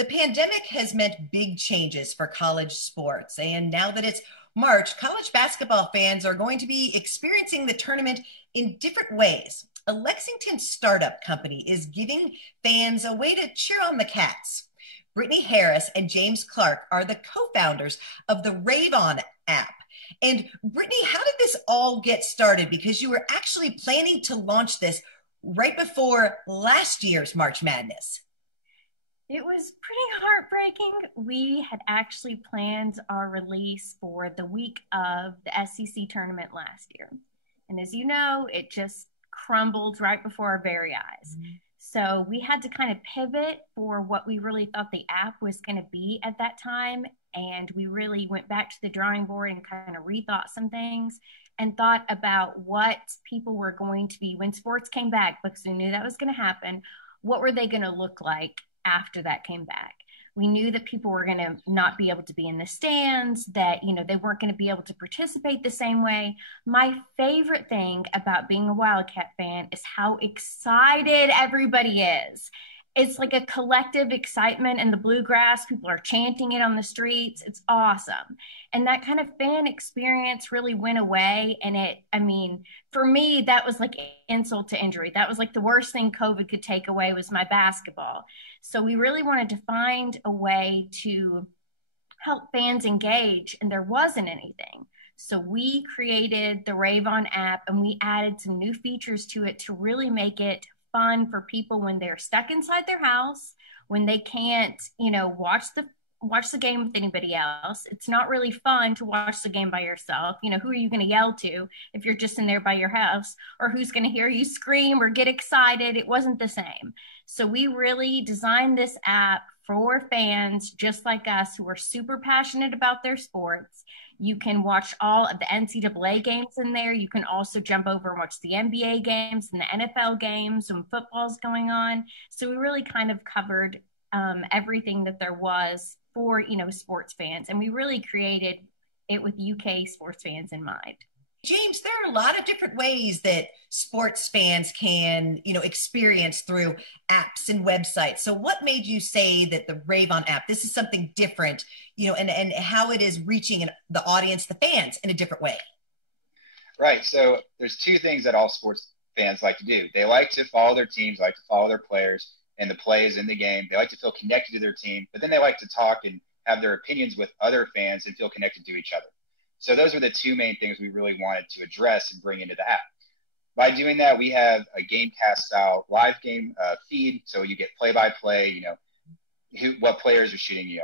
The pandemic has meant big changes for college sports. And now that it's March, college basketball fans are going to be experiencing the tournament in different ways. A Lexington startup company is giving fans a way to cheer on the Cats. Brittany Harris and James Clark are the co-founders of the Rave On app. And Brittany, how did this all get started? Because you were actually planning to launch this right before last year's March Madness. It was pretty heartbreaking. We had actually planned our release for the week of the SEC tournament last year. And as you know, it just crumbled right before our very eyes. So we had to kind of pivot for what we really thought the app was going to be at that time. And we really went back to the drawing board and kind of rethought some things and thought about what people were going to be when sports came back, because we knew that was going to happen. What were they going to look like after that came back? We knew that people were going to not be able to be in the stands, that, they weren't going to be able to participate the same way. My favorite thing about being a Wildcat fan is how excited everybody is. It's like a collective excitement in the bluegrass. People are chanting it on the streets. It's awesome. And that kind of fan experience really went away. And for me, that was like insult to injury. That was like the worst thing COVID could take away was my basketball. So we really wanted to find a way to help fans engage, and there wasn't anything. So we created the Rave On app, and we added some new features to it to really make it fun for people when they're stuck inside their house, when they can't, watch the game with anybody else. It's not really fun to watch the game by yourself. Who are you going to yell to if you're just in there by your house, or who's going to hear you scream or get excited? It wasn't the same. So we really designed this app for fans just like us who are super passionate about their sports. You can watch all of the NCAA games in there. You can also jump over and watch the NBA games and the NFL games when football's going on. So we really kind of covered everything that there was for, sports fans. And we really created it with UK sports fans in mind. James, there are a lot of different ways that sports fans can, experience through apps and websites. So what made you say that the Rave On app, this is something different, and how it is reaching the audience, the fans, in a different way? Right. So there's two things that all sports fans like to do. They like to follow their teams, like to follow their players and the plays in the game. They like to feel connected to their team, but then they like to talk and have their opinions with other fans and feel connected to each other. So those are the two main things we really wanted to address and bring into the app. By doing that, we have a GameCast style live game feed. So you get play-by-play, what players are shooting,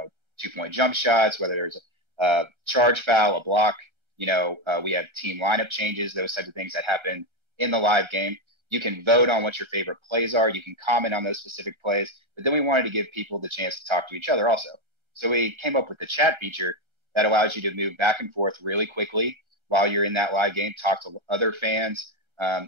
2-point jump shots, whether there's a charge foul, a block, we have team lineup changes, those types of things that happen in the live game. You can vote on what your favorite plays are. You can comment on those specific plays, but then we wanted to give people the chance to talk to each other also. So we came up with the chat feature that allows you to move back and forth really quickly while you're in that live game, talk to other fans,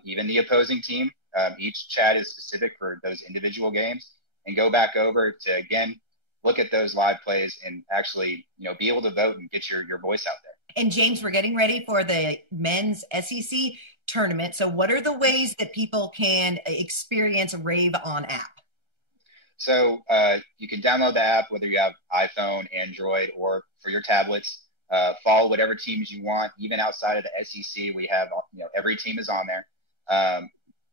even the opposing team. Each chat is specific for those individual games, and go back over to, again, look at those live plays and actually, be able to vote and get your voice out there. And James, we're getting ready for the men's SEC tournament. So what are the ways that people can experience Rave On app? So you can download the app, whether you have iPhone, Android, or for your tablets. Follow whatever teams you want. Even outside of the SEC, we have, every team is on there.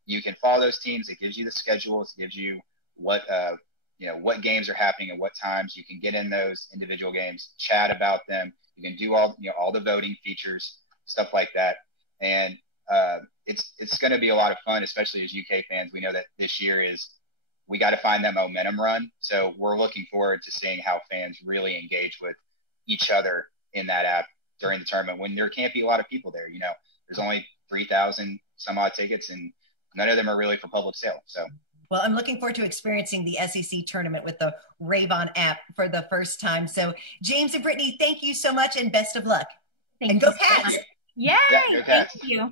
You can follow those teams. It gives you the schedules. It gives you what games are happening and what times. You can get in those individual games, chat about them. You can do all the voting features, stuff like that. And it's going to be a lot of fun, especially as UK fans. We know that this year we got to find that momentum run. So we're looking forward to seeing how fans really engage with each other in that app during the tournament when there can't be a lot of people there. There's only 3,000 some odd tickets, and none of them are really for public sale. So, well, I'm looking forward to experiencing the SEC tournament with the Rave On app for the first time. So James and Brittany, thank you so much and best of luck. Thank and you go Cats. Yay! Yeah, go Cats. Thank you.